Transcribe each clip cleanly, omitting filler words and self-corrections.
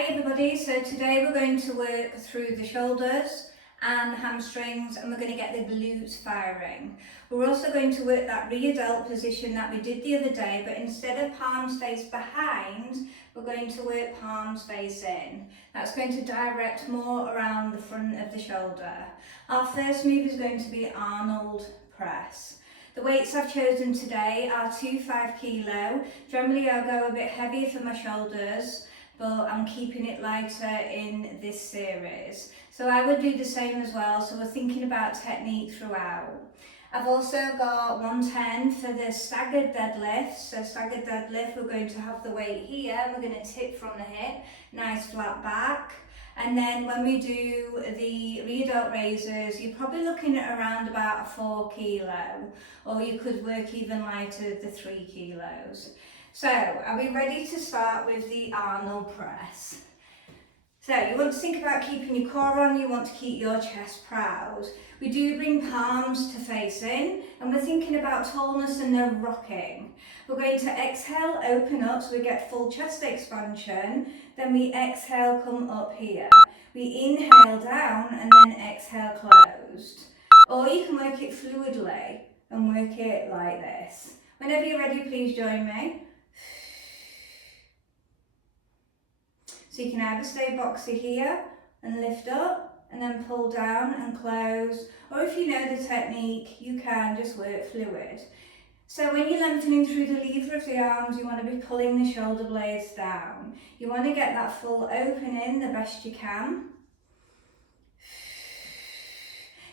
Hi everybody, so today we're going to work through the shoulders and hamstrings, and we're going to get the glutes firing. We're also going to work that rear delt position that we did the other day, but instead of palms face behind, we're going to work palms face in. That's going to direct more around the front of the shoulder. Our first move is going to be Arnold press. The weights I've chosen today are 2 5-kilo. Generally I'll go a bit heavier for my shoulders, but I'm keeping it lighter in this series. So I would do the same as well, so we're thinking about technique throughout. I've also got 110 for the staggered deadlift. So staggered deadlift, we're going to have the weight here, and we're going to tip from the hip, nice flat back. And then when we do the rear delt raises, you're probably looking at around about a 4 kilo, or you could work even lighter, the 3 kilos. So, are we ready to start with the Arnold press? So, you want to think about keeping your core on, you want to keep your chest proud. We do bring palms to face in, and we're thinking about tallness and no rocking. We're going to exhale, open up, so we get full chest expansion. Then we exhale, come up here. We inhale down, and then exhale closed. Or you can work it fluidly, and work it like this. Whenever you're ready, please join me. So you can either stay boxy here and lift up and then pull down and close, or if you know the technique, you can just work fluid. So when you're lengthening through the lever of the arms, you want to be pulling the shoulder blades down. You want to get that full opening the best you can.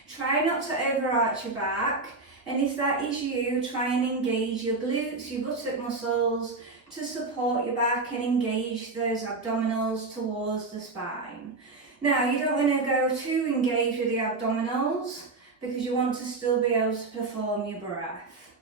Try not to overarch your back, and if that is you, try and engage your glutes, your buttock muscles, to support your back and engage those abdominals towards the spine. Now, you don't want to go too engaged with the abdominals because you want to still be able to perform your breath.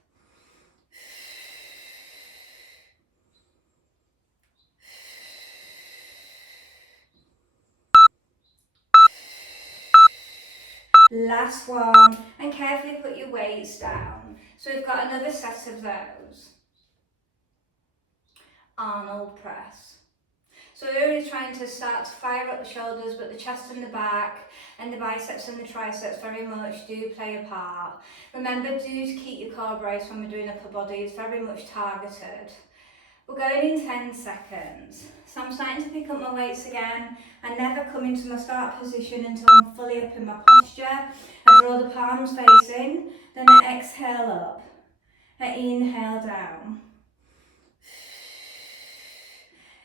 Last one, and carefully put your weights down. So we've got another set of those. Arnold press. So we're only trying to start to fire up the shoulders, but the chest and the back and the biceps and the triceps very much do play a part. Remember, do keep your core braced when we're doing upper body, it's very much targeted. We're going in 10 seconds. So I'm starting to pick up my weights again. I never come into my start position until I'm fully up in my posture. I draw the palms facing, then I exhale up. I inhale down.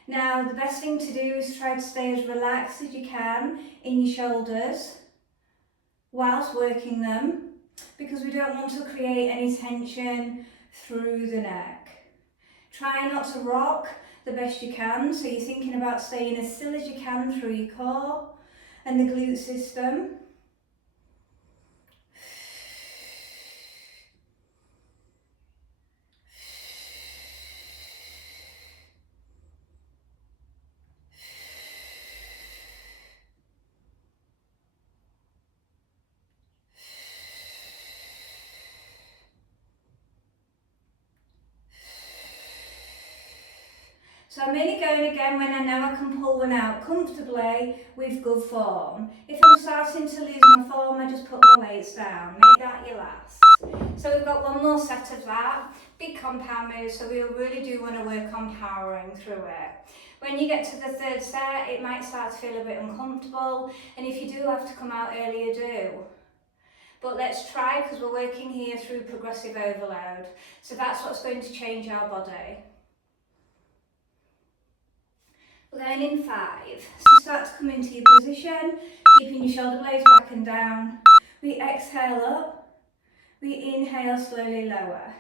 Now, the best thing to do is try to stay as relaxed as you can in your shoulders whilst working them, because we don't want to create any tension through the neck. Try not to rock the best you can, so you're thinking about staying as still as you can through your core and the glute system. So I'm only going again when I know I can pull one out comfortably with good form. If I'm starting to lose my form, I just put my weights down. Make that your last. So we've got one more set of that. Big compound move, so we really do want to work on powering through it. When you get to the third set, it might start to feel a bit uncomfortable, and if you do have to come out earlier, do. But let's try, because we're working here through progressive overload. So that's what's going to change our body. We're going in 5. So start to come into your position, keeping your shoulder blades back and down. We exhale up. We inhale, slowly lower.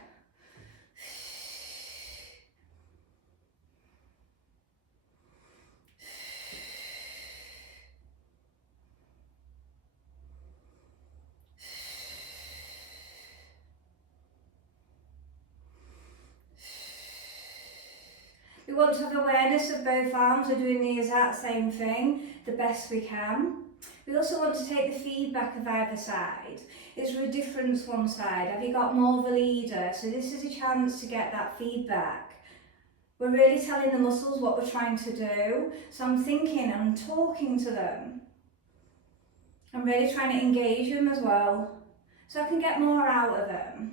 We want to have awareness of both arms. We're doing the exact same thing, the best we can. We also want to take the feedback of either side. Is there a difference one side? Have you got more of a leader? So this is a chance to get that feedback. We're really telling the muscles what we're trying to do. So I'm thinking, I'm talking to them. I'm really trying to engage them as well, so I can get more out of them.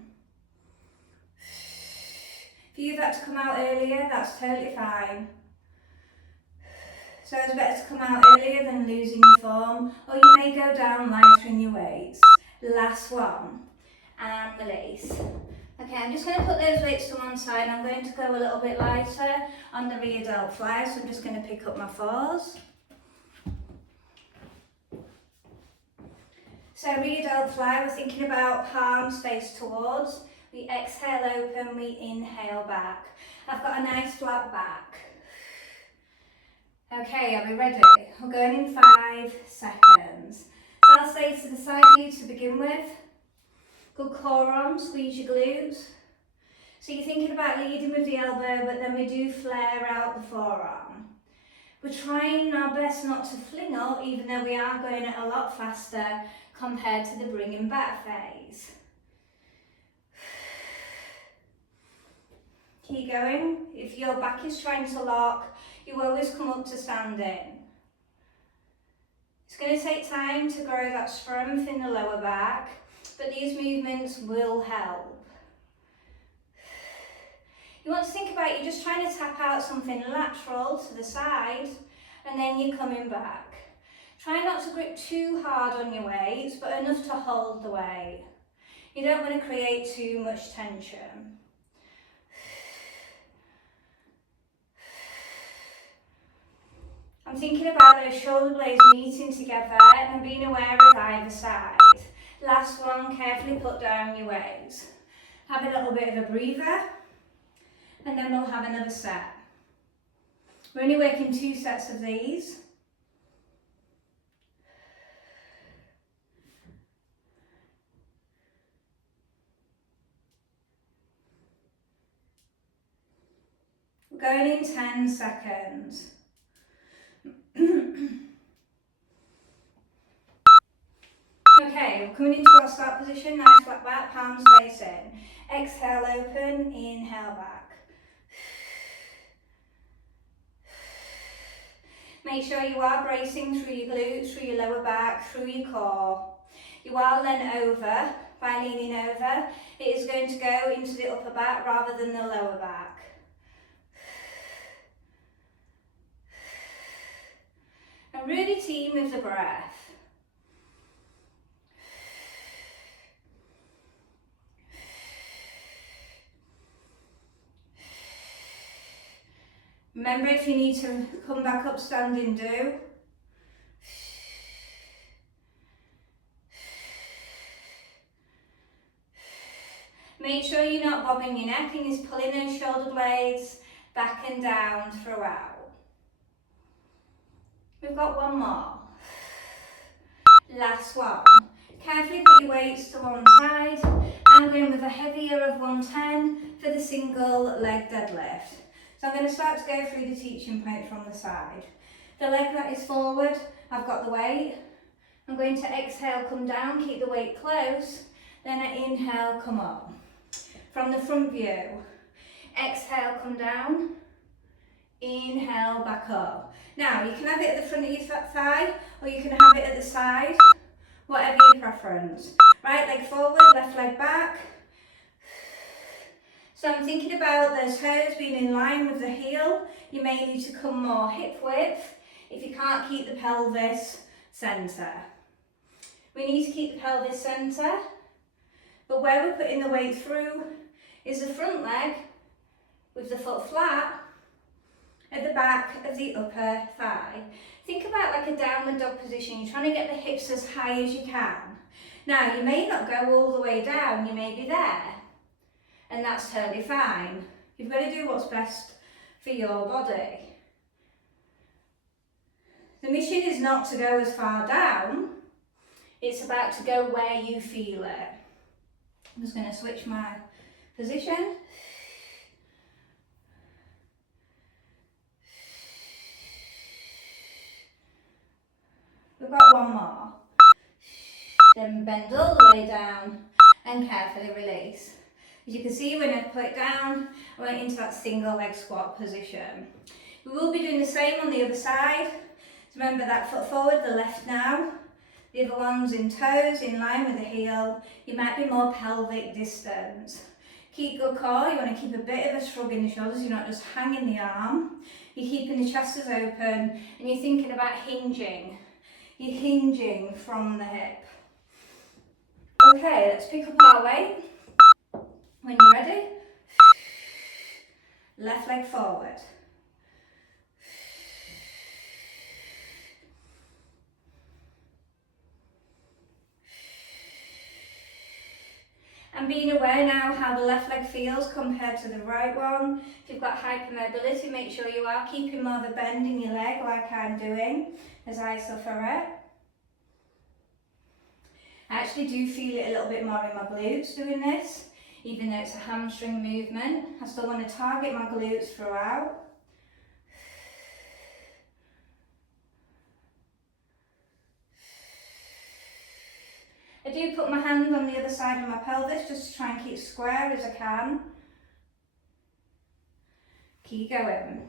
If you've had to come out earlier, that's totally fine. So it's better to come out earlier than losing your form, or you may go down lighter in your weights. Last one, and release. Okay, I'm just going to put those weights to one side. I'm going to go a little bit lighter on the rear delt fly, so I'm just going to pick up my 4s. So rear delt fly, we're thinking about palms face towards. We exhale open, we inhale back. I've got a nice flat back. Okay, are we ready? We're going in 5 seconds. So I'll say to the side view to begin with. Good core on, squeeze your glutes. So you're thinking about leading with the elbow, but then we do flare out the forearm. We're trying our best not to fling up, even though we are going a lot faster compared to the bringing back phase. Keep going. If your back is trying to lock, you always come up to standing. It's going to take time to grow that strength in the lower back, but these movements will help. You want to think about, you're just trying to tap out something lateral to the side, and then you're coming back. Try not to grip too hard on your weights, but enough to hold the weight. You don't want to create too much tension. I'm thinking about those shoulder blades meeting together and being aware of either side. Last one, carefully put down your weights. Have a little bit of a breather, and then we'll have another set. We're only working 2 sets of these. We're going in 10 seconds. Okay, we're coming into our start position, nice flat back, palms facing. Exhale open, inhale back. Make sure you are bracing through your glutes, through your lower back, through your core. You are leant over. By leaning over, it is going to go into the upper back rather than the lower back. And really team with the breath. Remember, if you need to come back up standing, do. Make sure you're not bobbing your neck and you're pulling those shoulder blades back and down throughout. We've got one more. Last one. Carefully put your weights to one side. I'm going with a heavier of 110 for the single leg deadlift. So I'm going to start to go through the teaching point from the side. The leg that is forward, I've got the weight. I'm going to exhale, come down, keep the weight close. Then I inhale, come up. From the front view, exhale, come down. Inhale, back up. Now, you can have it at the front of your thigh, or you can have it at the side, whatever your preference. Right leg forward, left leg back. So I'm thinking about those toes being in line with the heel. You may need to come more hip width if you can't keep the pelvis centre. We need to keep the pelvis centre, but where we're putting the weight through is the front leg with the foot flat at the back of the upper thigh. Think about like a downward dog position. You're trying to get the hips as high as you can. Now, you may not go all the way down, you may be there, and that's totally fine. You've got to do what's best for your body. The mission is not to go as far down, it's about to go where you feel it. I'm just going to switch my position. We've got one more. Then bend all the way down and carefully release. As you can see, when I put it down, I went into that single leg squat position. We will be doing the same on the other side. So remember that foot forward, the left now. The other one's in toes, in line with the heel. You might be more pelvic distance. Keep good core, you want to keep a bit of a shrug in the shoulders, you're not just hanging the arm. You're keeping the chest as open and you're thinking about hinging. You're hinging from the hip. Okay, let's pick up our weight. When you're ready, left leg forward. And being aware now how the left leg feels compared to the right one. If you've got hypermobility, make sure you are keeping more of a bend in your leg like I'm doing as I suffer it. I actually do feel it a little bit more in my glutes doing this, even though it's a hamstring movement. I still want to target my glutes throughout. I do put my hand on the other side of my pelvis just to try and keep square as I can. Keep going.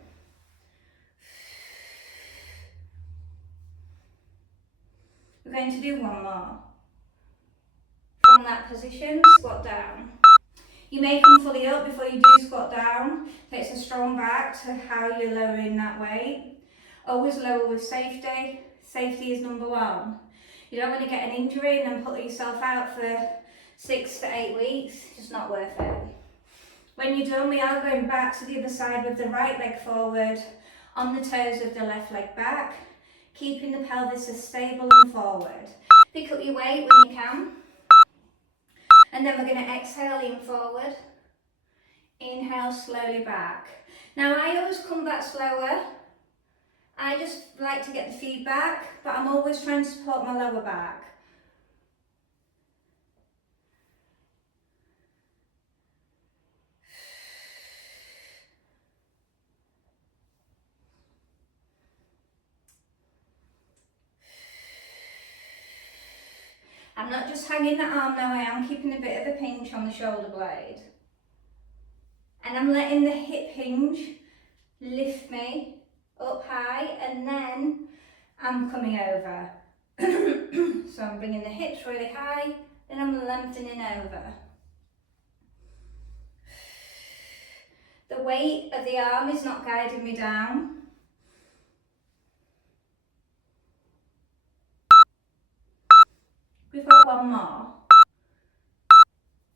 We're going to do one more. From that position, squat down. You may come fully up before you do squat down. Takes a strong back to how you're lowering that weight. Always lower with safety. Safety is number one. You don't want to get an injury and then put yourself out for 6 to 8 weeks. Just not worth it. When you're done, we are going back to the other side with the right leg forward, on the toes of the left leg back, keeping the pelvis as stable and forward. Pick up your weight when you can. And then we're going to exhale in forward. Inhale slowly back. Now I always come back slower. I just like to get the feedback, but I'm always trying to support my lower back. I'm not just hanging the arm now, I am keeping a bit of a pinch on the shoulder blade. And I'm letting the hip hinge lift me up high, and then I'm coming over. So I'm bringing the hips really high, then I'm lengthening over. The weight of the arm is not guiding me down. We've got one more.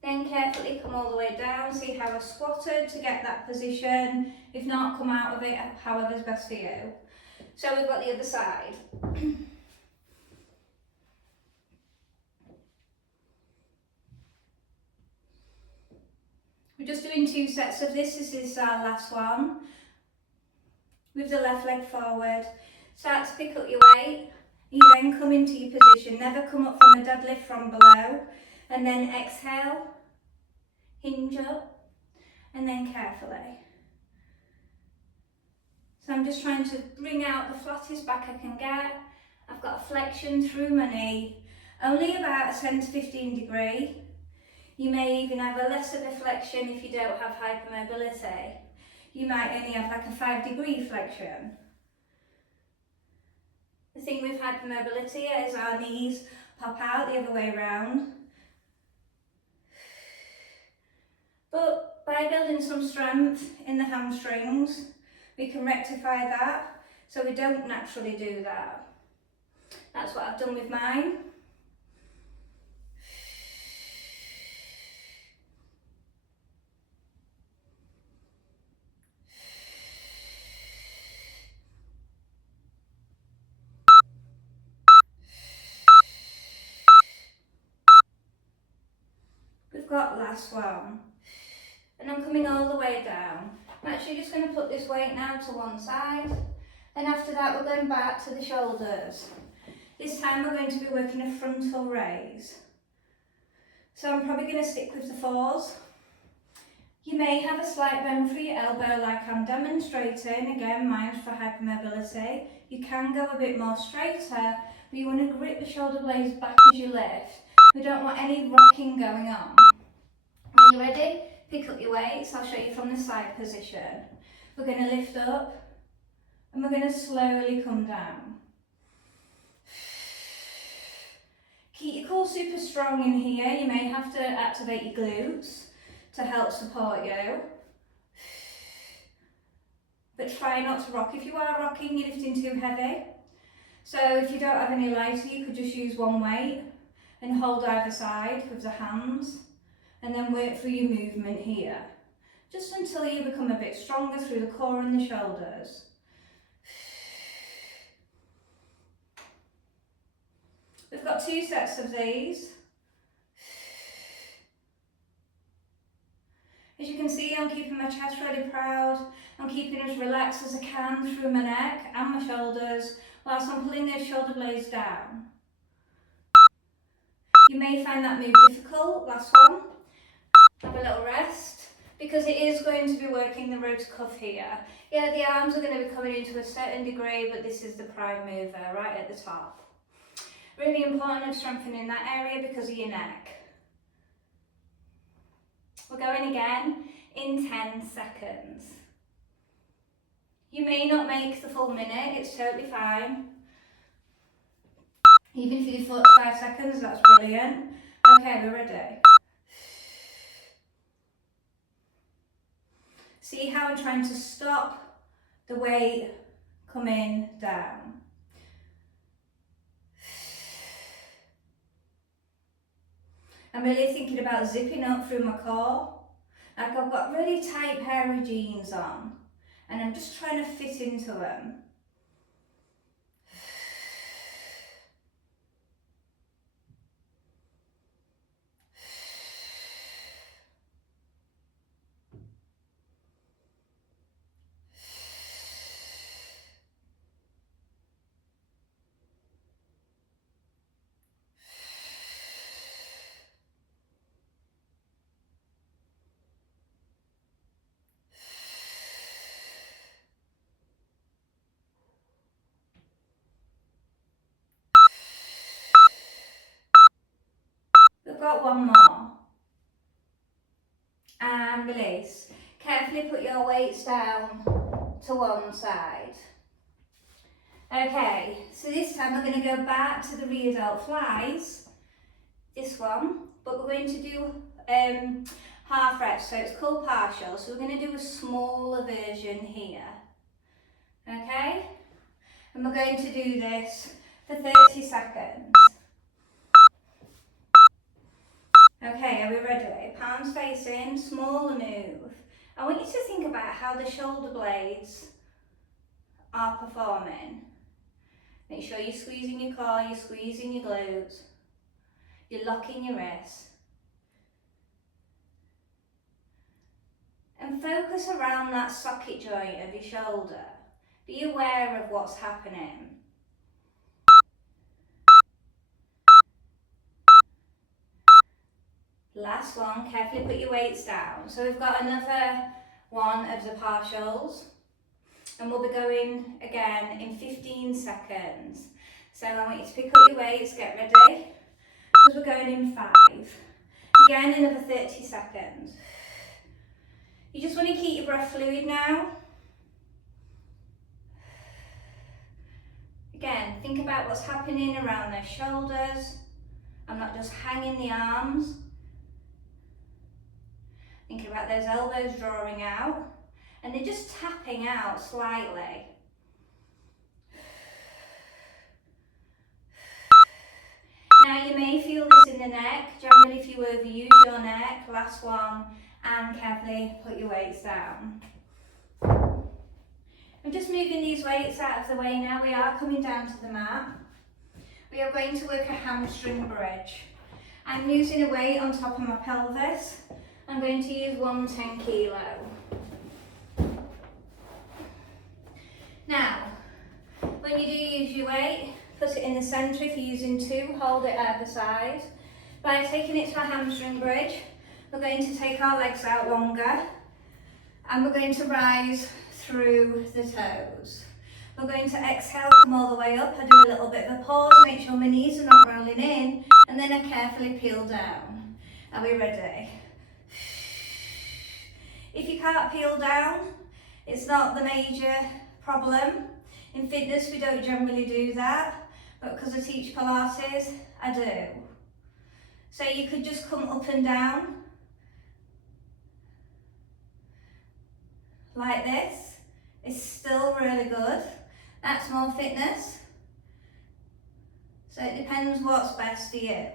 Then carefully come all the way down, see how I squatted to get that position. If not, come out of it however's best for you. So we've got the other side. We're just doing 2 sets of this. This is our last one. With the left leg forward. Start to pick up your weight. You then come into your position. Never come up from a deadlift from below. And then exhale. Hinge up. And then carefully. So I'm just trying to bring out the flattest back I can get. I've got a flexion through my knee. Only about a 10 to 15 degree. You may even have a less of a flexion if you don't have hypermobility. You might only have like a 5-degree flexion. The thing with hypermobility is our knees pop out the other way around. But by building some strength in the hamstrings, we can rectify that so we don't naturally do that. That's what I've done with mine. We've got last one. And I'm coming all the way down. I'm actually just going to put this weight now to one side. Then after that we're going back to the shoulders. This time we're going to be working a frontal raise. So I'm probably going to stick with the 4s. You may have a slight bend through your elbow like I'm demonstrating. Again, mine's for hypermobility. You can go a bit more straighter, but you want to grip the shoulder blades back as you lift. We don't want any rocking going on. When you're ready, Pick up your weights, I'll show you from the side position. We're going to lift up and we're going to slowly come down. Keep your core super strong in here. You may have to activate your glutes to help support you. But try not to rock. If you are rocking, you're lifting too heavy. So if you don't have any lighter, you could just use one weight and hold either side with the hands and then work through your movement here. Just until you become a bit stronger through the core and the shoulders. We've got 2 sets of these. As you can see, I'm keeping my chest really proud. I'm keeping as relaxed as I can through my neck and my shoulders whilst I'm pulling those shoulder blades down. You may find that move difficult. Last one. Have a little rest because it is going to be working the rotator cuff here. Yeah, the arms are going to be coming into a certain degree, but this is the prime mover right at the top. Really important of strengthening that area because of your neck. We're going again in 10 seconds. You may not make the full minute, it's totally fine. Even if you do 45 seconds, that's brilliant. Okay, we're ready. See how I'm trying to stop the weight coming down. I'm really thinking about zipping up through my core. Like I've got really tight pair of jeans on and I'm just trying to fit into them. We've got one more. And release. Carefully put your weights down to one side. Okay, so this time we're going to go back to the rear delt flies. This one, but we're going to do half reps, so it's called partial. So we're going to do a smaller version here. Okay, and we're going to do this for 30 seconds. Okay, are we ready? Palms facing, smaller move. I want you to think about how the shoulder blades are performing. Make sure you're squeezing your core, you're squeezing your glutes, you're locking your wrists. And focus around that socket joint of your shoulder. Be aware of what's happening. Last one, carefully put your weights down. So we've got another one of the partials and we'll be going again in 15 seconds. So I want you to pick up your weights, get ready, because we're going in 5. Again, another 30 seconds. You just want to keep your breath fluid now. Again, think about what's happening around those shoulders. I'm not just hanging the arms. Thinking about those elbows drawing out and they're just tapping out slightly. Now you may feel this in the neck. Generally if you overuse your neck, last one, and carefully put your weights down. I'm just moving these weights out of the way now. We are coming down to the mat. We are going to work a hamstring bridge. I'm using a weight on top of my pelvis. I'm going to use 110 kilo. Now, when you do use your weight, put it in the centre. If you're using 2, hold it either side. By taking it to a hamstring bridge, we're going to take our legs out longer and we're going to rise through the toes. We're going to exhale, come all the way up. I do a little bit of a pause, make sure my knees are not rolling in, and then I carefully peel down. Are we ready? If you can't peel down, it's not the major problem. In fitness, we don't generally do that, but because I teach Pilates, I do. So you could just come up and down, like this. It's still really good. That's more fitness. So it depends what's best for you.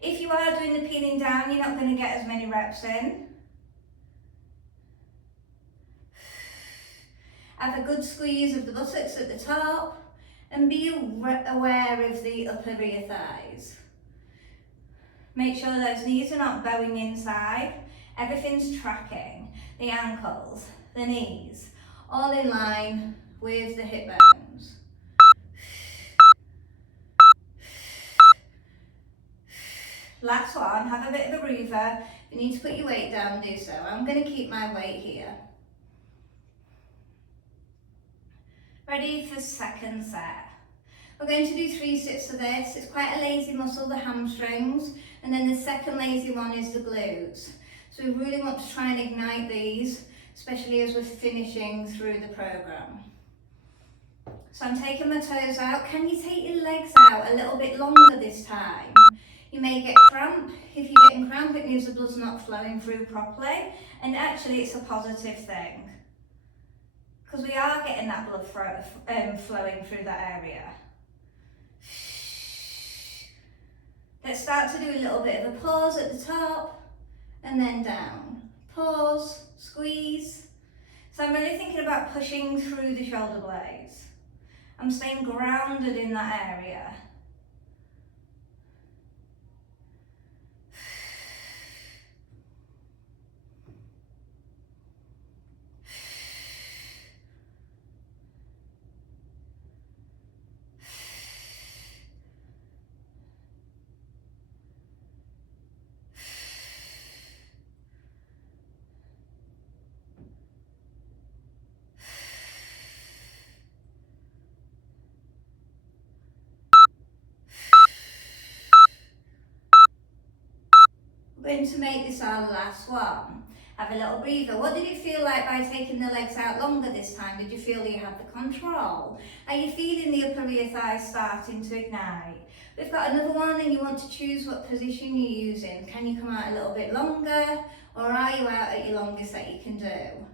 If you are doing the peeling down, you're not going to get as many reps in. Have a good squeeze of the buttocks at the top and be aware of the upper rear thighs. Make sure those knees are not bowing inside. Everything's tracking. The ankles, the knees, all in line with the hip bones. Last one, have a bit of a breather. If you need to put your weight down, do so. I'm going to keep my weight here. Ready for the second set. We're going to do 3 sets of this. It's quite a lazy muscle, the hamstrings, and then the second lazy one is the glutes. So we really want to try and ignite these, especially as we're finishing through the program. So I'm taking my toes out. Can you take your legs out a little bit longer this time? You may get cramp. If you're getting cramp, it means the blood's not flowing through properly, and actually it's a positive thing, because we are getting that blood flowing through that area. Let's start to do a little bit of a pause at the top and then down. Pause, squeeze. So I'm really thinking about pushing through the shoulder blades. I'm staying grounded in that area. We're going to make this our last one. Have a little breather. What did it feel like by taking the legs out longer this time? Did you feel that you had the control? Are you feeling the upper rear thighs starting to ignite? We've got another one, and you want to choose what position you're using. Can you come out a little bit longer, or are you out at your longest that you can do?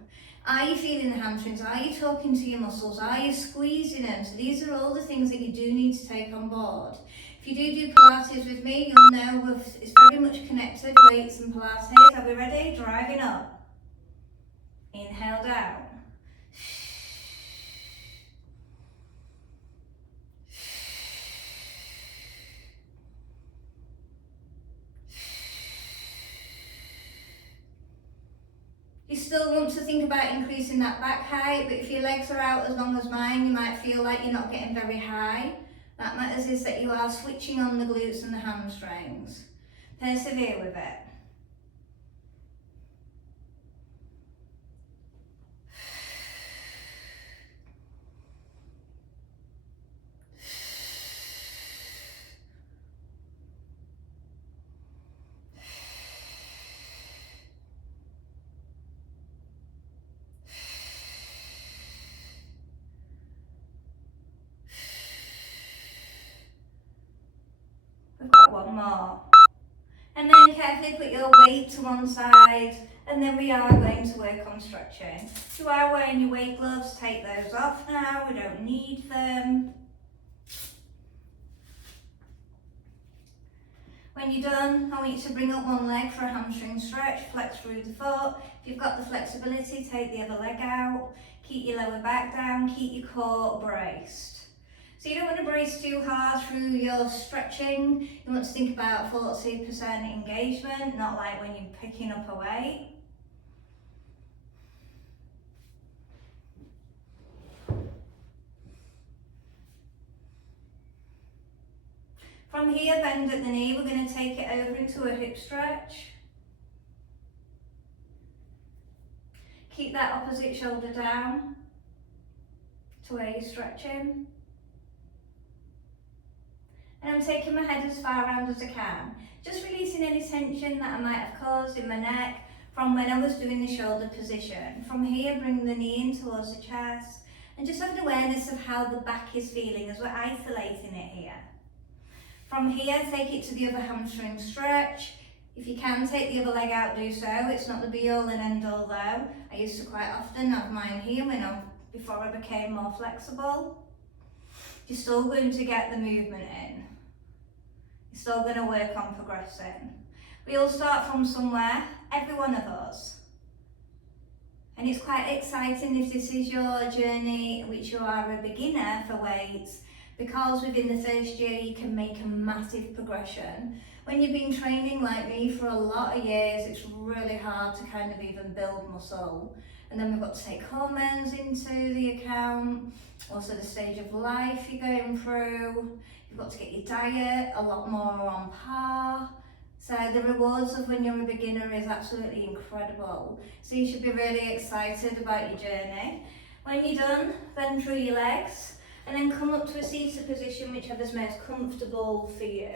Are you feeling the hamstrings? Are you talking to your muscles? Are you squeezing them? So these are all the things that you do need to take on board. If you do Pilates with me, you'll know it's very much connected, weights and Pilates. Are we ready? Driving up. Inhale down. You still want to think about increasing that back height, but if your legs are out as long as mine, you might feel like you're not getting very high. That matters is that you are switching on the glutes and the hamstrings. Persevere with it. We've got one more. And then carefully put your weight to one side, and then we are going to work on stretching. If you are wearing your weight gloves, take those off now, we don't need them. When you're done, I want you to bring up one leg for a hamstring stretch, flex through the foot. If you've got the flexibility, take the other leg out. Keep your lower back down, keep your core braced. So you don't want to brace too hard through your stretching. You want to think about 40% engagement, not like when you're picking up a weight. From here, bend at the knee. We're going to take it over into a hip stretch. Keep that opposite shoulder down to where you're stretching. And I'm taking my head as far around as I can. Just releasing any tension that I might have caused in my neck from when I was doing the shoulder position. From here, bring the knee in towards the chest and just have an awareness of how the back is feeling as we're isolating it here. From here, take it to the other hamstring stretch. If you can take the other leg out, do so. It's not the be all and end all though. I used to quite often have mine here before I became more flexible. You're still going to get the movement in. You're still going to work on progressing. We all start from somewhere, every one of us. And it's quite exciting if this is your journey, which you are a beginner for weights, because within the first year you can make a massive progression. When you've been training like me for a lot of years, it's really hard to kind of even build muscle. And then we've got to take hormones into the account, also the stage of life you're going through. You've got to get your diet a lot more on par. So the rewards of when you're a beginner is absolutely incredible. So you should be really excited about your journey. When you're done, bend through your legs and then come up to a seated position, whichever's most comfortable for you.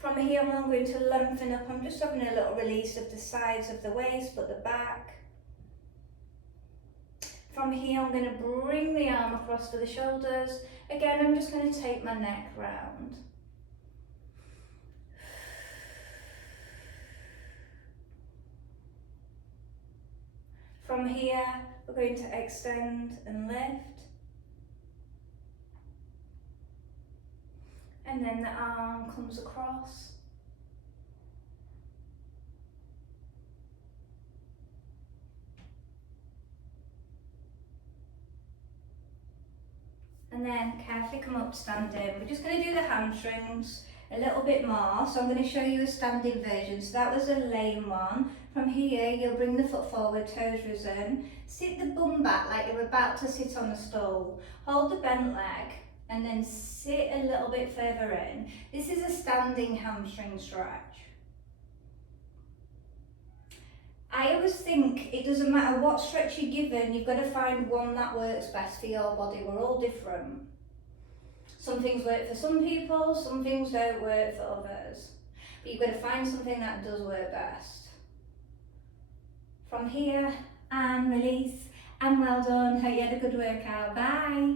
From here I'm going to lengthen up. I'm just having a little release of the sides of the waist, but the back. From here I'm going to bring the arm across to the shoulders. Again, I'm just going to take my neck round. From here, we're going to extend and lift. And then the arm comes across. And then carefully come up standing. We're just going to do the hamstrings a little bit more. So I'm going to show you a standing version. So that was a lame one. From here, you'll bring the foot forward, toes risen. Sit the bum back like you're about to sit on a stool. Hold the bent leg and then sit a little bit further in. This is a standing hamstring stretch. I always think it doesn't matter what stretch you're given, you've got to find one that works best for your body. We're all different. Some things work for some people, some things don't work for others. But you've got to find something that does work best. From here, and release, and well done. Hope you had a good workout. Bye.